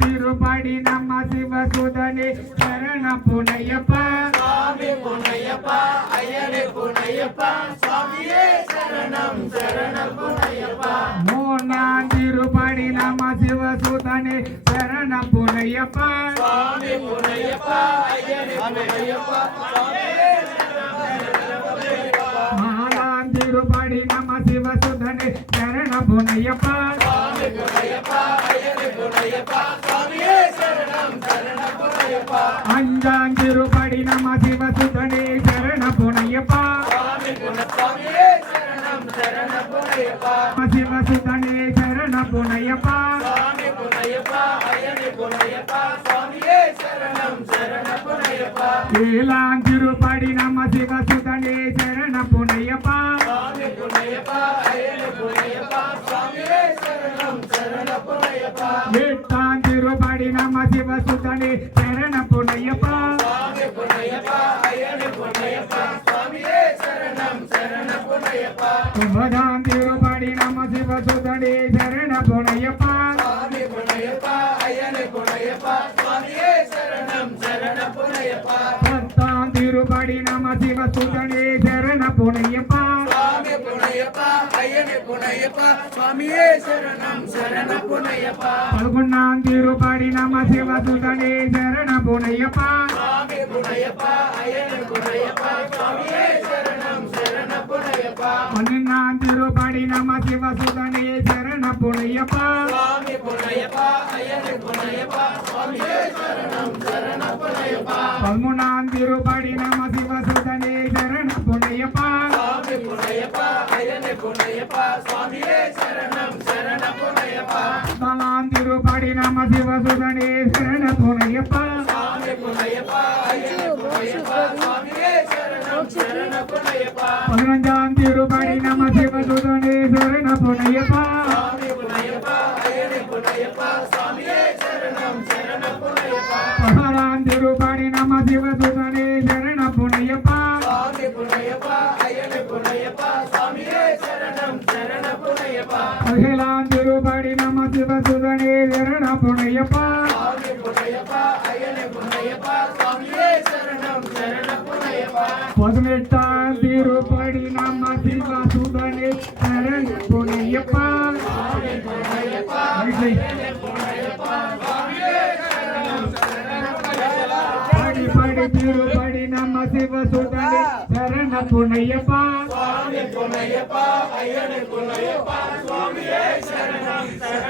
திருப்படி நம்ம சிவசுதனே சரண புனையப்பா சுவாமி புனையப்பா ஐயனே புனையப்பா சுவாமியே சரணம் சரண புனையப்பா மூணாம் திருப்படி நம்ம சிவசுதனே சரண புனையப்பா சுவாமி புனையப்பா ஐயனே புனையப்பா சுவாமியே நாலாம் திருப்படி நம்ம சிவசுதனே சரண புனையப்பா சுவாமி புனையப்பா ஐயனே புனையப்பா சுவாமியே சரணம் சரண புனையப்பா அஞ்சாம் திருப்படி நம்ம சிவசுதனே சரண புனையப்பா சுவாமி புனையப்பாயே சரணம் சரண புனையப்பா சிவசுதனே சரண புனையப்பா சுவாமி புனையப்பா ஐயனே புனையப்பா சுவாமியே சரணம் சரண புனையப்பா ஏழாம் திருப்படி நம்ம சிவசுதனே சரண புனையப்பா சுவாமி புனையப்பா ஐயனே புனையப்பா சுவாமியே சரணம் சரண புனையப்பா எட்டாம் திருப்படி நம்ம சிவசுதனே சரண புனையப்பா சுவாமி புனையப்பா ஐயனே புனையப்பா சுவாமியே சரணம் சரண புனையப்பா ஒன்பதாம் திருப்படி நம்ம சிவசுதனே சரண புனையப்பா சுவாமி புனையப்பா ஐயனே புனையப்பா சுவாமியே சரணம் சரண புனையப்பா பத்தாம் திருப்படி நம்ம சிவசுதனே சரண புனையப்பா சுவாமி புனையப்பா ஐயனே புனையப்பா சுவாமியே சரணம் சரண புனையப்பா பதினொன்னாம் திருப்படி நம்ம சிவசுதனே சரண புனையப்பா சுவாமி புனையப்பா ஐயனே புனையப்பா சுவாமியே சரணம் சரண புனையப்பா பன்னெண்டாம் திருப்படி நம்ம சிவசுதனே சரண புனையப்பா சுவாமி புனையப்பா ஐயனே புனையப்பா சுவாமியே சரணம் சரண புனையப்பா பதிமூணாம் திருப்படி நம்ம சிவசுதனே சரண புனையப்பா சுவாமி புனையப்பா ஐயனே புனையப்பா சுவாமியே சரணம் சரண புனையப்பா நாலாம் திருப்படி நம்ம சிவசுதனே சரண புனையப்பா சுவாமி புனையப்பா ஐயனே புனையப்பா சுவாமியே சரணம் சரண புனையப்பா பதினஞ்சாம் திருப்படி நம்ம சிவசுதனே சரண புனையப்பா சுவாமி புனையப்பா ஐயனே புனையப்பா சுவாமியே சரணம் சரண புனையப்பா பதினாறாம் திருப்படி நம்ம சிவசுதனே சரண புனையப்பா சுவாமி புனையப்பா ஐயனே புனையப்பா சுவாமியே சரணம் சரண புனையப்பா பதினேழாம் திருப்படி நம்ம சிவசுதனே சரண புனையப்பா சுவாமி புனையப்பா ஐயனே புனையப்பா சுவாமியே சரணம் சரண புனையப்பா பதினெட்டாம் திருப்படி நம்ம சிவசுதனே சரண புனையப்பா சுவாமி புனையப்பா ஐயனே புனையப்பா சுவாமியே சரணம் சரண புனையப்பா படி படி திருப்படி நம்ம சிவசுதனே சரண புனையப்பா சுவாமி புனையப்பா ஐயனே புனையப்பா சுவாமியே சரணம் சரண